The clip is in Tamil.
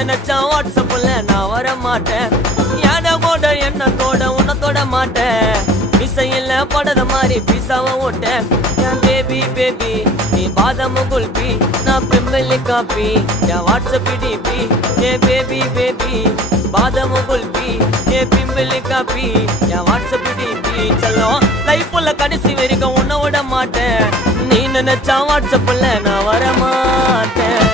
நினைச்சா வாட்ஸ்அப்ல நான் வர மாட்டேன் யானோட எண்ணத்தோட உன்னை தொட மாட்டேன் மிசையில் படத மாதிரி பீசாவை ஓட்டேன் என் பேபி பேபி நீ பாதாம் குல்பி நான் பிம்பலி காப்பி என் வாட்ஸ்அப் டிபி ஏ பேபி பேபி பாதாம் குல்பி ஏ பிம்பலி காப்பி என் வாட்ஸ்அப் டிபி செல்லம் லைஃப்ல கடைசி வரைக்கும் உன்னை விட மாட்டேன் நீ நினைச்சா வாட்ஸ்அப்ல நான் வர மாட்டேன்